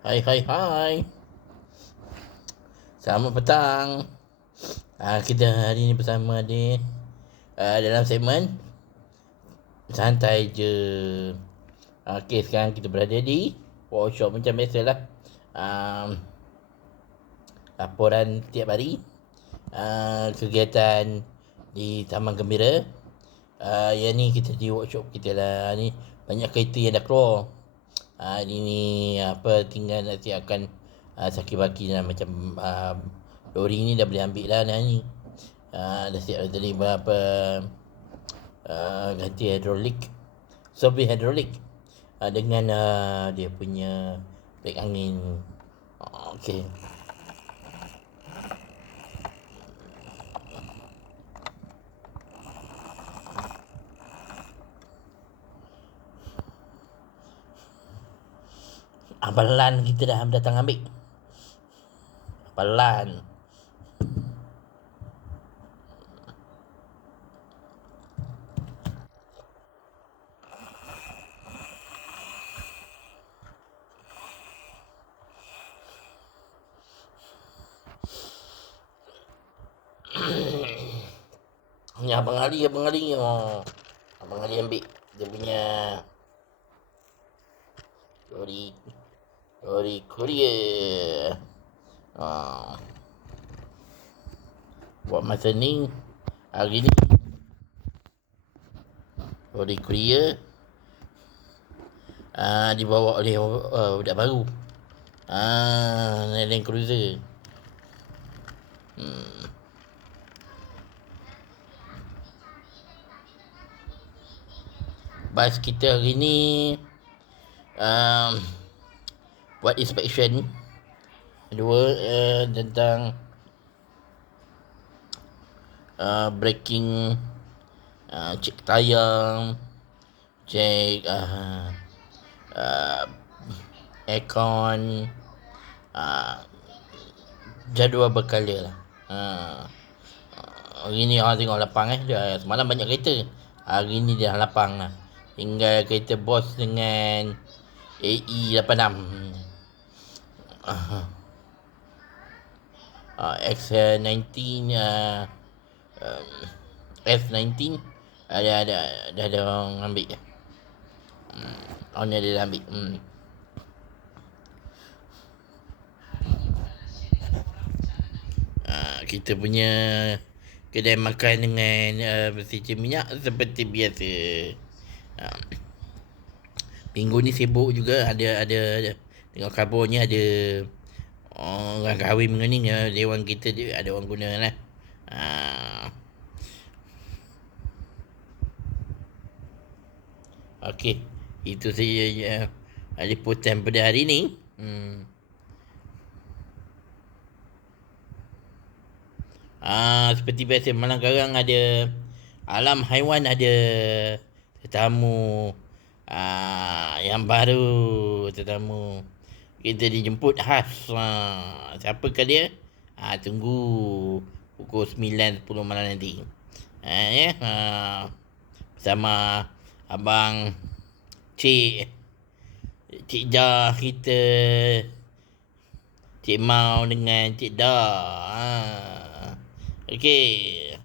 Hai hai hai. Selamat petang. Kita hari ni bersama ni dalam segmen santai je. Okey, sekarang kita berada di workshop macam biasalah. Um, Laporan tiap hari. Kegiatan di Taman Gembira. Yang ni kita di workshop kita lah. Ni banyak kereta yang dah keluar. Hari ni tinggal nak siapkan saki-baki lah, macam lori ni dah boleh ambil lah ni. Dah siap dah tadi berapa ganti hidrolik, sobi hidrolik dengan dia punya brek angin. Okey. Abalan kita dah datang ambil. Abalan. Ni Abang Ali. Abang Ali ambil dia punya lori courier. Buat masa ni hari ni lori courier dibawa oleh budak baru. Land Cruiser. Bas kita hari ni buat inspection dua tentang braking, cek tayar, cek aircon, jadual berkala lah. Hari ni orang tengok lapang semalam banyak kereta, hari ni dah lapang lah. Tinggal kereta bos dengan AE86, X19, S19 ada orang ambil. Owner dia dah ambil. Kita punya kedai makan dengan bersedia minyak seperti biasa. Minggu ni sibuk juga, ada tengok kabarnya ada orang kahwin mengening ya, dewan kita dia ada orang guna lah. Okey, itu saja liputan pada hari ni. Seperti biasa malam garang ada alam haiwan, ada tetamu yang baru, tetamu kita dijemput khas. Siapakah dia? Tunggu pukul 9-10 malam nanti. Bersama abang Cik Jah kita, Cik Mau dengan Cik Dah. Okey.